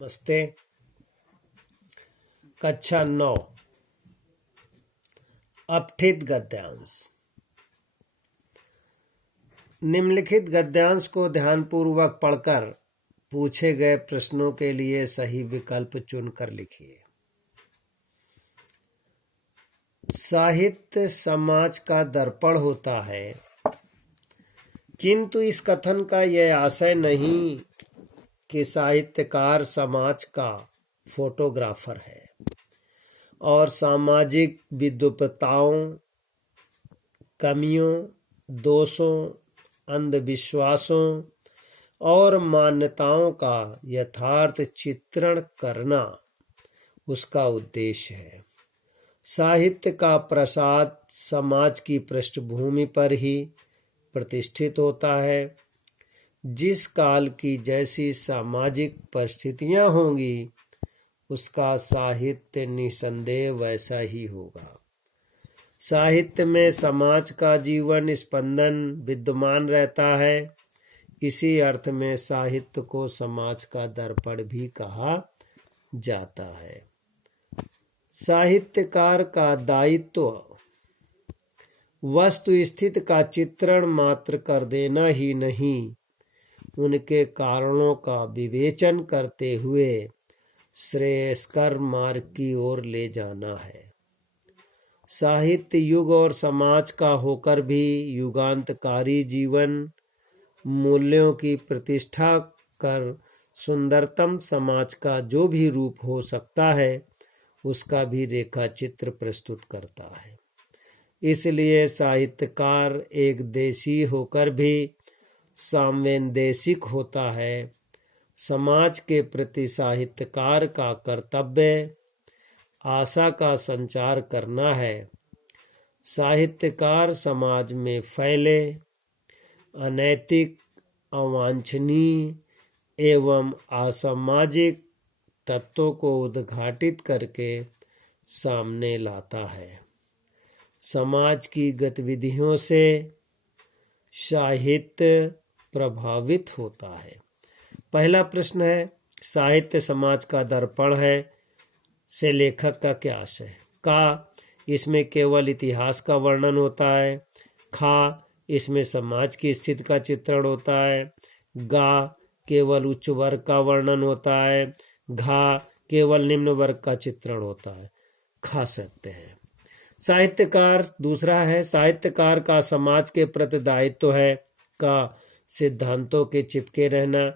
नमस्ते। कक्षा 9 अपठित गद्यांश। निम्नलिखित गद्यांश को ध्यानपूर्वक पढ़कर पूछे गए प्रश्नों के लिए सही विकल्प चुनकर लिखिए। साहित्य समाज का दर्पण होता है, किंतु इस कथन का यह आशय नहीं कि साहित्यकार समाज का फोटोग्राफर है और सामाजिक विद्रूपताओं, कमियों, दोषों, अंधविश्वासों और मान्यताओं का यथार्थ चित्रण करना उसका उद्देश्य है। साहित्य का प्रसाद समाज की पृष्ठभूमि पर ही प्रतिष्ठित होता है। जिस काल की जैसी सामाजिक परिस्थितियां होंगी, उसका साहित्य निसंदेह वैसा ही होगा। साहित्य में समाज का जीवन स्पंदन विद्यमान रहता है। इसी अर्थ में साहित्य को समाज का दर्पण भी कहा जाता है। साहित्यकार का दायित्व वस्तु स्थिति का चित्रण मात्र कर देना ही नहीं, उनके कारणों का विवेचन करते हुए श्रेयस्कर मार्ग की ओर ले जाना है। साहित्य युग और समाज का होकर भी युगांतकारी जीवन मूल्यों की प्रतिष्ठा कर सुंदरतम समाज का जो भी रूप हो सकता है, उसका भी रेखा चित्र प्रस्तुत करता है। इसलिए साहित्यकार एक देशी होकर भी संवेदनशील होता है। समाज के प्रति साहित्यकार का कर्तव्य आशा का संचार करना है। साहित्यकार समाज में फैले अनैतिक, अवांछनीय एवं असामाजिक तत्वों को उद्घाटित करके सामने लाता है। समाज की गतिविधियों से साहित्य प्रभावित होता है। पहला प्रश्न है, साहित्य समाज का दर्पण है से लेखक का क्या आशय है? का, इसमें केवल इतिहास का वर्णन होता है। खा, इसमें समाज की स्थिति का चित्रण होता है। गा, केवल उच्च वर्ग का वर्णन होता है। घा, केवल निम्न वर्ग का चित्रण होता है। खा सकते हैं। साहित्यकार दूसरा है, साहित्यकार का समाज के प्रति दायित्व है। का, सिद्धांतों के चिपके रहना।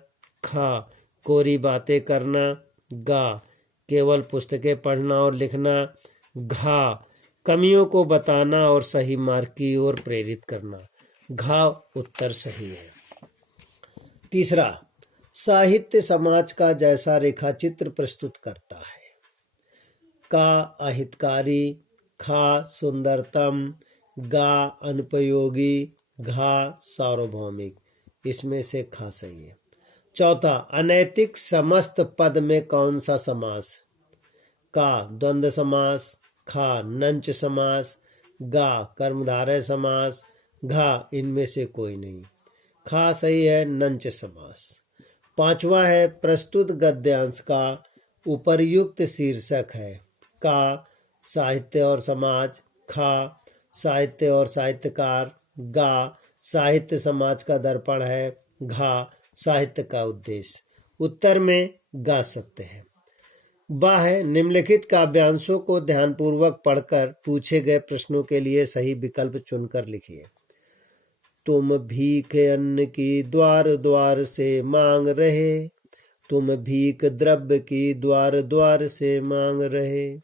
खा, कोरी बातें करना। गा, केवल पुस्तकें पढ़ना और लिखना। घा, कमियों को बताना और सही मार्ग की ओर प्रेरित करना। घा उत्तर सही है। तीसरा, साहित्य समाज का जैसा रेखाचित्र प्रस्तुत करता है। का, अहितकारी। खा, सुंदरतम। गा, अनुपयोगी। घा, सार्वभौमिक। इसमें से खा सही है। चौथा, अनैतिक समस्त पद में कौन सा समास? का, द्वंद्व समास। खा, नंच समास। गा, कर्मधारय समास। घा, इनमें से कोई नहीं। खा सही है, नंच समास। पांचवा है, प्रस्तुत गद्यांश का उपर्युक्त शीर्षक है। का, साहित्य और समाज। खा, साहित्य और साहित्यकार। गा, साहित्य समाज का दर्पण है। घा, साहित्य का उद्देश्य। उत्तर में गा सकते हैं। बा है, निम्नलिखित काव्यांशों को ध्यानपूर्वक पढ़कर पूछे गए प्रश्नों के लिए सही विकल्प चुनकर लिखिए। तुम भीख अन्न की द्वार द्वार से मांग रहे, तुम भीख द्रव्य की द्वार द्वार से मांग रहे।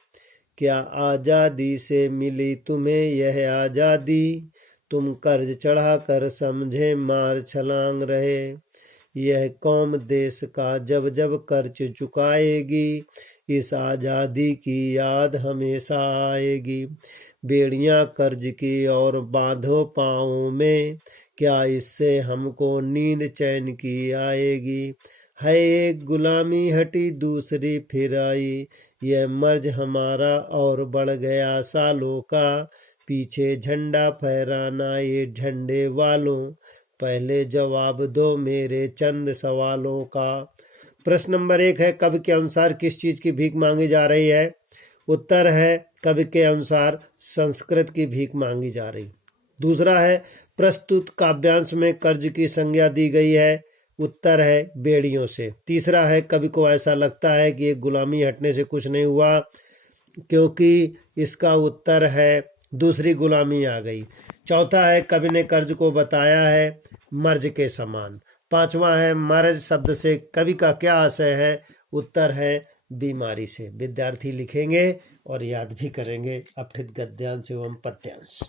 क्या आजादी से मिली तुम्हें यह आजादी, तुम कर्ज चढ़ा कर समझे मार छलांग रहे। यह कौम देश का जब जब कर्ज चुकाएगी, इस आजादी की याद हमेशा आएगी। बेड़ियां कर्ज की और बांधो पाँवों में, क्या इससे हमको नींद चैन की आएगी। है एक गुलामी हटी दूसरी फिर आई, यह मर्ज हमारा और बढ़ गया सालों का। पीछे झंडा फहराना ये झंडे वालों, पहले जवाब दो मेरे चंद सवालों का। प्रश्न नंबर 1 है, कवि के अनुसार किस चीज की भीख मांगी जा रही है? उत्तर है कवि के अनुसार संस्कृत की भीख मांगी जा रही। दूसरा है, प्रस्तुत काव्यांश में कर्ज की संज्ञा दी गई है। उत्तर है बेड़ियों से। तीसरा है, कवि को ऐसा लगता है कि एक गुलामी हटने से कुछ नहीं हुआ, क्योंकि इसका उत्तर है दूसरी गुलामी आ गई। चौथा है, कवि ने कर्ज को बताया है मर्ज के समान। पांचवा है, मर्ज शब्द से कवि का क्या आशय है? उत्तर है बीमारी से। विद्यार्थी लिखेंगे और याद भी करेंगे अपठित गद्यांश एवं पद्यांश।